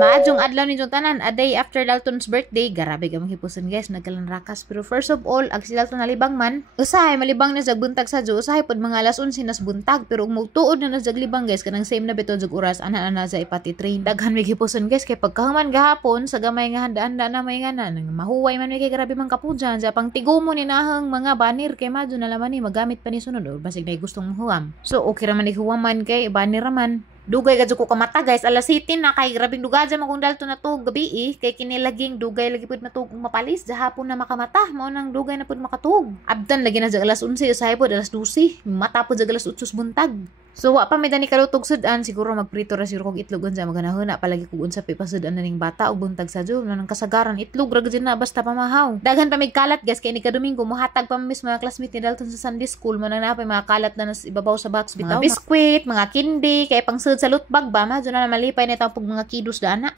Maadjong adlaw ni tanan, a day after Dalton's birthday. Grabe gamang hipuson guys, nagkalanrakas. Pero first of all, ag si Dalton nalibang man. Usahay malibang na buntag sa jo. Usahay pod mga alas 11 nas buntag, pero ug magtuod na naglibang guys kanang same na bito jug oras ana sa ipati train. Daghan mig hipuson guys kay pagkahuman gahapon sa gamay nga handa-handa na may nga nang mahuway man kay grabe man kapujan sa pang tigumo ni nahang mga banner kay madyo na laman ni magamit pa ni sunod or basig na gustong huwam. So okay ra man ni huwaman kay banner raman. Dugay gadyo ko kamata guys, alas 7 na kay grabing dugadya man kung Dalton na to gabi kay kinilaging dugay lagi pud matug mapalis hapon na makamata mao nang dugay na pud makatug. Abdan lagi na sa alas 11 usahay pud alas 12 mata pud sa alas 8 buntag. So wa pa may dani kalutog sudan siguro magprito ra siguro kog itlog unsa maganahon na palagi kog unsa pipasudan na ning bata og buntag sa jo nang kasagaran itlog ra gid na basta pamahaw. Daghan pa may kalat guys kay ni kadomingo mohatag pa mis mga classmate ni Dalton sa Sunday school man na napay mga kalat na nas ibabaw sa box bitaw. Mga biskwit, mga kindi kay pangsud sa lootbag ba madyo na malipay na taw pug mga kidos dana.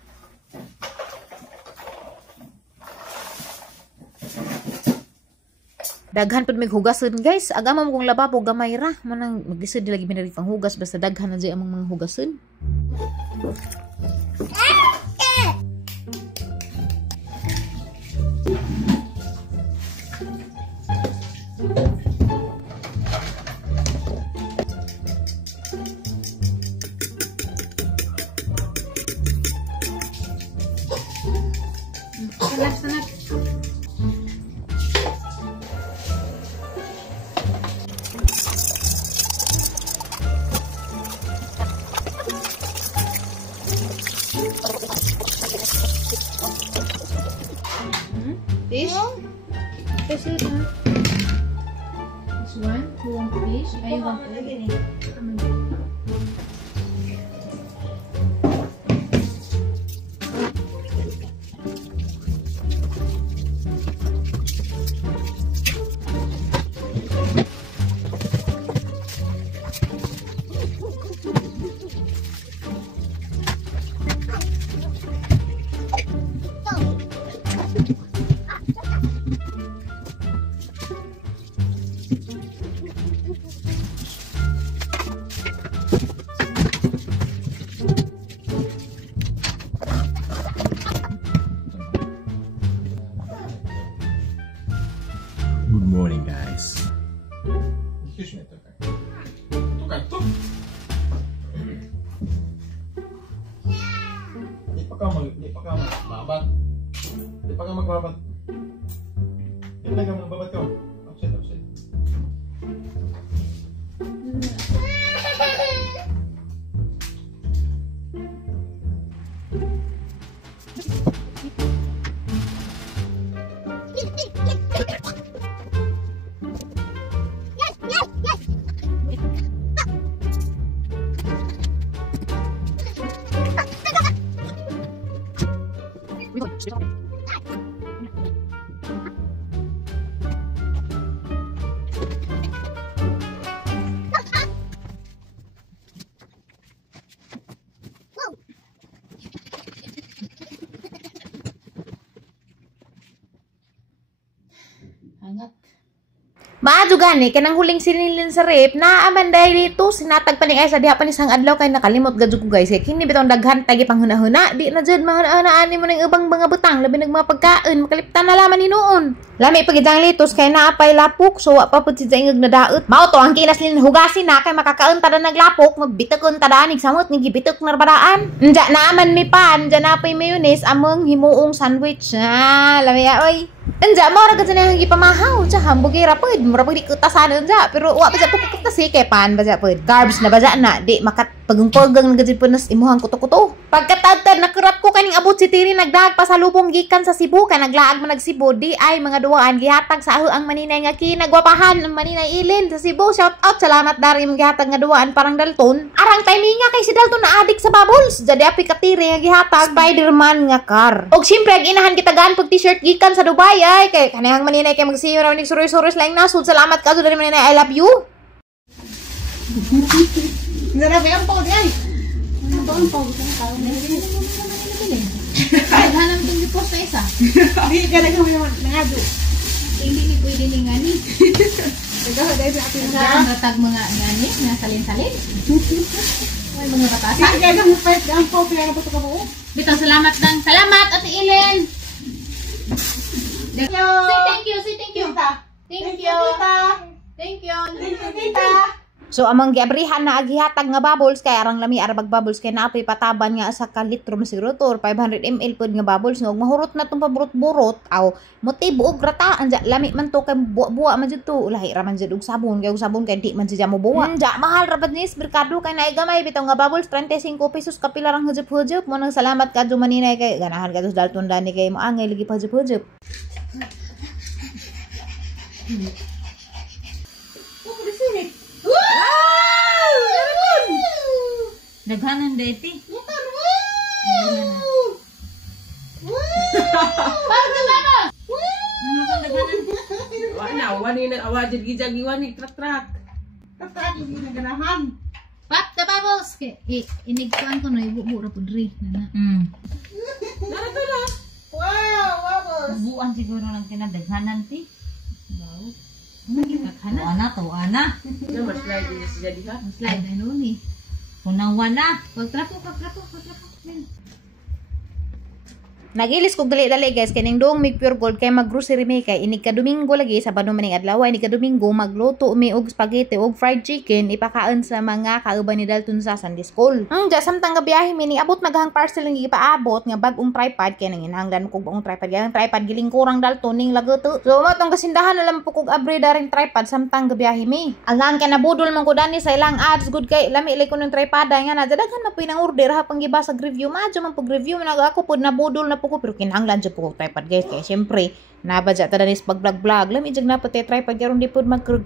Daghan pud mig hugason guys. Agama mo kung lababo gamay ra. Manang magisod lagi minari pang hugas basta daghan na jay among mga hugason. Sanap. Fish? Fish it, huh? This one? You want fish? I want fish. Good morning, guys. Excuse me, Tukay. Di pa ka magbabat. Di pa ka magbabat. Di pa ka magbabat ka. Upset. Hangat. Maadyo gani kanang huling sinilin sa rep na amanday dito sinatag pa ni ay sa diha pa ni sang adlaw kay nakalimot gadyo ko guys kay kini bitong daghan tagi panghuna-huna di na jud mahuna-hunaan nimo ning ubang mga butang labi nag mga pagkaon makaliptan na laman ni noon. Lami pagidang litos kay naapay lapok so wa pa pud si ingeg na daot. Mao to ang kinaslin hugasin na kay makakaon tada naglapok mabitekon tada anig samot ning gibitek narbadaan. Nya naaman mi pan dyan napay mayonnaise among himuong sandwich. Lami oy. Anja mo ra gid na hangi pamahaw sa hamburger rapod mura pud di kutasan anja pero wa pa sa pupukit si kay pan ba pud carbs na baja na di makat pagungpogang gid pud nas imuhang kuto-kuto. Pagkatadtad nakurap ko kaning abot si Tiri nagdag pa sa lubong gikan sa Cebu kay naglaag man nag Cebu di ay mga duwaan gihatag sa aho ang maninay nga kinagwapahan ang maninay Ilin sa Cebu. Shout out salamat dari mong gihatag nga duwaan parang Dalton. Arang timing nga kay si Dalton na adik sa bubbles. Jadi api ka Tiri nga gihatag Spider-Man nga car. Og syempre ag inahan kitagaan pag t-shirt gikan sa Dubai ay kay kanang maninay kay magsiyo ra ning suroy-suroy lang nasud. Salamat ka dari maninay I love you. Narabi ang pao di ay. Ano ba ang pao? Ay, hanam itong di-post na isa. Ay, gano'n kami naman nangado. Hindi ni pwede ni ngani. Nagkakagay sa atin sa... Natag mga ngani, na salin-salin. Ay, mga bata. Sige, ang first ang po kaya na ka mo. Bitaw salamat dan. Salamat Ate Ellen. Thank you. Say thank you, say thank you. Thank you. Thank you. Thank you, tita. So amang giabrihan na agihatag nga bubbles kay arang lami arabag bubbles kay naapay pataban nga sa ka litro na siguro 500 ml pod nga bubbles nga mahurot na tong paburot-burot aw motibo og rata anja lami man to kay buwa man jud to lahi ra man jud og sabon kay di man siya mo buwa anja mahal ra bad nis merkado kay naay gamay bitaw nga bubbles 35 pesos kapila rang hujup-hujup mo nang salamat kadto maninay kay ganahan kadto dalton dani kay moangay lagi pa hujup-hujup. Daghanan deti. Wani na awajid gijagi wani trak-trak. Trak hindi na ganahan. Pap the bubbles ke inigkuan ko na ibubu ra pudri na. Nara to na. Wow, bubbles. Buwan siguro ng kinadaghanan ti. Wow. Nagkakana. Ana. Na mas slide din siya di ha. Slide na nun eh. Kunang wana. Pagtrapo. Nagilis kog dali guys kining doong mig pure gold kay mag-grocery mi kay inig ka Domingo lagi sa bano maning adlaw inig ka Domingo magluto mi og spaghetti og fried chicken ipakaon sa mga kauban ni Dalton sa Sunday School. Ja samtang gabiyahe mi ni abot maghang parcel nga gipaabot nga bag-ong tripod kay nang inhanglan kog bag-ong tripod yang tripod giling kurang Dalton ning lagoto. So matong kasindahan na lang po kog abre daring tripod samtang gabiyahe mi. Alang kay nabudol man ko dani sa ilang ads good kay lami ilay ko ng tripod nga na daghan na po nang order ha pang gibasag review madyo man pag review man ako pod nabudol na po ko pero kinahanglan jud po tripod guys kay syempre nabadya ta danis pag vlog lami jud na pati tripod karon di pod magkrug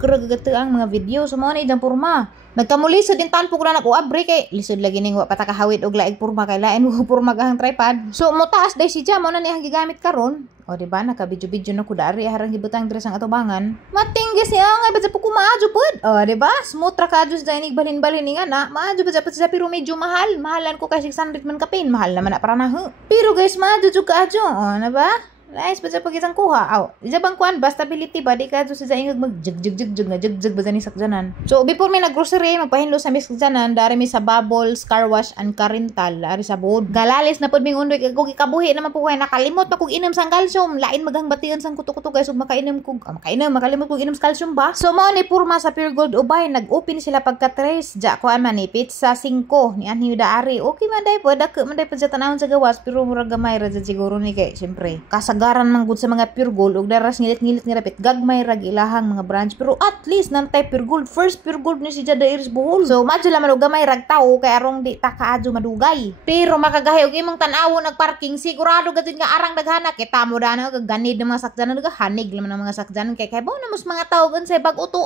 ang mga video so mo ni jang porma nagkamuli sa din tan po ko na nako abre kay lisod lagi ning wa patakahawid og laig porma kay lain mo porma ang tripod so mo taas dai si jam mo na ni ang gigamit karon o diba naka-video na ko dari harang gibutang dres ang atubangan matinggi siya nga badya po ko maadyo pod o diba smooth ra kadyo sa inig balhin-balhin nga na maadyo badya sa pero medyo mahalan ko kay 600 man kapin mahal naman na para na pero guys maadyo jud kaadyo o na ba Nice, basta pag isang kuha. Aw, isa bang kuan basta ability ba di ka sa ingag mag jug ba ni sakjanan. So before may naggrocery, magpahinlo sa sakjanan, dari mi sa bubbles, car wash and car rental, dari sa bod. Galalis na pud ming undoy kay kog ikabuhi naman po kay nakalimot na kog inom sang calcium. Lain maghang batian sang kuto-kuto guys ug makainom kog makalimot kog inom sa calcium ba. So mao ni purma sa Pure Gold ubay nag-open sila pagka tres. Ja ko man ni pizza 5 ni anhi daari. Okay man dai po dako man dai sa tanawon sa gawas pero mura gamay ra siguro ni kay syempre. Kasagaran man gud sa mga Pure Gold ug daras ngilit-ngilit nga rapit gagmay ra ilahang mga branch pero at least nantay Pure Gold first Pure Gold ni si Jada Iris Bohol. So madyo laman og gamay rag tawo kay arong di ta kaadyo madugay. Pero makagahi og imong tan-awo nagparking sigurado gid nga arang daghana kay tamo dana og ganid ng mga sakjanan ug hanig laman ng mga sakjanan kay baw na mus mga tawo unsay bag-uto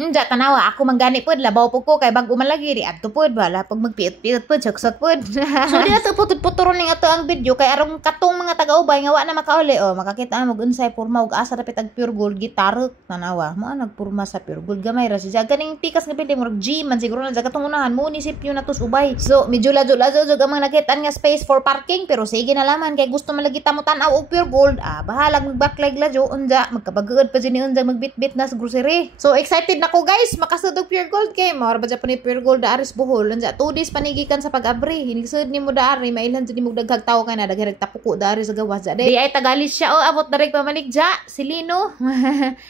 ja tanawa ako manggani pod labaw po ko kay bag umalagi di adto pod bala pag magpiit-piit pod saksak pod. So di ato putod-puturon ning ato ang video kay arong katong mga taga-ubay nga wa na makauli makakita mo unsay porma og asa rapit ag Pure Gold gitarok tanawa mo nagporma sa Pure Gold gamay ra siya ganing pikas nga pili murag gym man siguro na katong unahan munisipyo na tus ubay. So medyo lazo-lazo jud ang mga nakitaan nga space for parking pero sige na laman kay gusto man lagi tamo tan-aw og Pure Gold bahala mag-backlag lajo unja magkabagod pa jud ni unja magbit-bit na sa grocery. So excited na ko guys makasud og Pure Gold kay mao ra ba Japan Pure Gold Aris Bohol unja 2 days panigikan sa pag-abri hinisud nimo daari mailhan jud nimo daghag tawo kay na daghag tapuko daari sa gawas ja di ay tagalis siya abot direk pamaligja si Lino.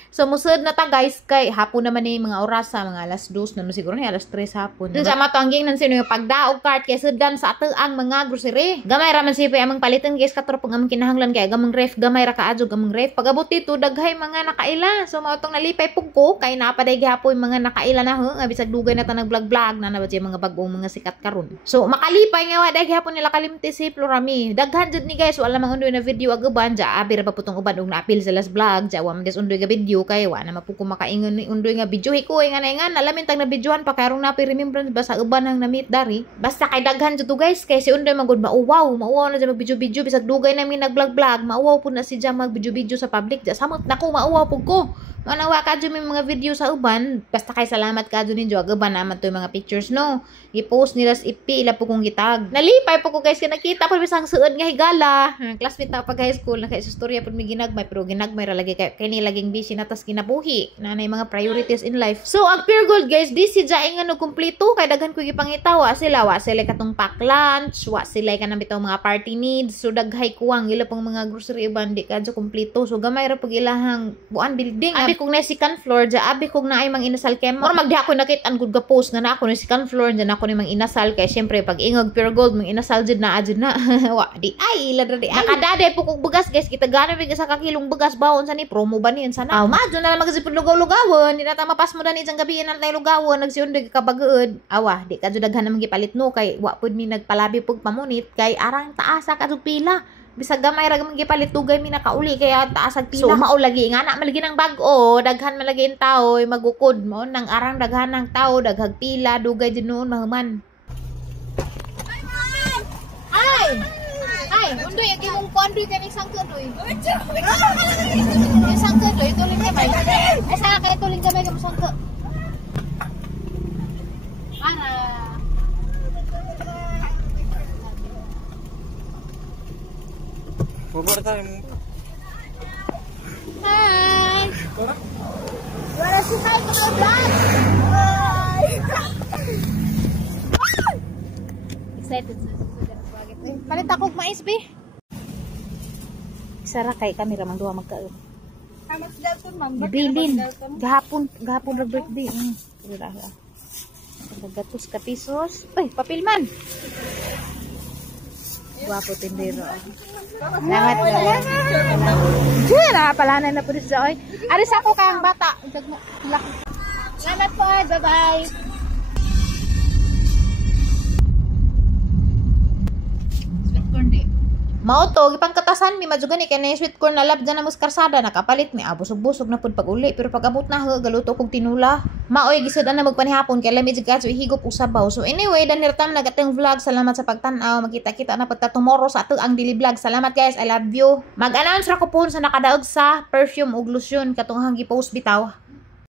So musud na ta guys kay hapon naman ni mga oras sa mga alas 2 na siguro ni alas 3 hapon unja matangging nan sino yung pagdaog cart kay sudan sa ato ang mga grocery gamay ra man siya amang palitan guys katropong amang kinahanglan kay gamang ref gamay ra kaadyo gamang ref pagabot dito daghay mga nakaila so mao tong nalipay pug ko kay napaday gihapon mga nakaila na nga bisag dugay na ta nag-vlog na nabad mga bagong mga sikat karon. So makalipay nga wa daghay hapon nila kalimti si Florami. Daghan jud ni guys wala mang undoy na video agaban ja abi ra pa putong uban og naapil sa last vlog ja wa man des undoy ga video kay wa na mapuko makaingon ni undoy nga video hikoy nga nalamin tag na videohan pa karong napi remembrance basta uban ang na-meet dari. Basta kay daghan jud to guys kay si undoy magud mauwaw na ja mag video bisag dugay na mi nag-vlog mauwaw pud na si ja mag video sa public ja samot nako mauwaw pud ko. Nawa ka dyan may mga video sa uban, basta kay salamat ka dyan ninyo, agaban naman to yung mga pictures, no? I-post nila sa ipi, ila po kong gitag. Nalipay po ko guys, nakita po bisang suod nga higala. Classmate na pag high school, naka sa storya po may ginagmay, pero ginagmay ra lagi kay nilaging busy na tas kinabuhi. Nanay mga priorities in life. So, ang Pure Gold guys, di si Jaing nga kumpleto, kay daghan ko gipangita, wa sila katong pack lunch, wa sila ka nang bitaw mga party needs, so daghay kuwang, ila pang mga grocery uban, di ka dyan kumpleto. So, gamay ra pag ilahang buan building. Abi kong na second floor, dyan abi kong na ay mang inasal kemo. Or magdi ako nakit ang good ga post nga na ako na second floor, dyan ako ni mang inasal kay syempre pag ingog Pure Gold mang inasal dyan na wa di ay ladra di ay nakadade po kog bugas guys, kita gana bigay sa kakilong bugas bawon sa ni promo ba niyan sana. Madyo na lang magsipod lugaw-lugawon, di na ta mapas mo dani dyan gabi na tayo lugawon, nagsiundig ka baguod. Awa, di ka dyan daghan na magipalit no kay wa pud mi nagpalabi pug pamunit kay arang taasa ka pila. Bisag gamay ra gamay gipalit tugay mi nakauli kaya taasag pila. So maulagi nga na malagi ng bag-o, daghan malagi ang tao magukod mo nang arang daghan ng tao daghag pila dugay din noon mahuman. Ay, undoy agi mong kondoy kani sangkot oy. Sangkot oy tuling gamay. Ay sa kay tuling gamay ka sangkot. Para Hi! Wala si Kai ka vlog! Excited sa palit ako mais be. Sara kay kamera man duha magkaon. Hamas dalton man. Bilin. Gahapon ra birthday. Gatos ka pesos. Uy, papel man. Guwapo tindero. Salamat. Diyan na palanan na po rin sa oy. Aris ako kang bata. Salamat po. Bye-bye. Sweet corn di. Mao to gipang katasan mi madjugani kay na sweet corn na lab na muskarsada nakapalit mi busog-busog na pud pag-uli pero pag abot na galuto kog tinula. Maoy gisud na magpanihapon kay lamig gadto ihigop usabaw. So anyway, danirtam na gatong vlog. Salamat sa pagtan-aw. Magkita-kita na pagta tomorrow sa ato ang daily vlog. Salamat guys. I love you. Mag-announce ra ko po sa nakadaog sa perfume ug lotion katong hang gi-post bitaw.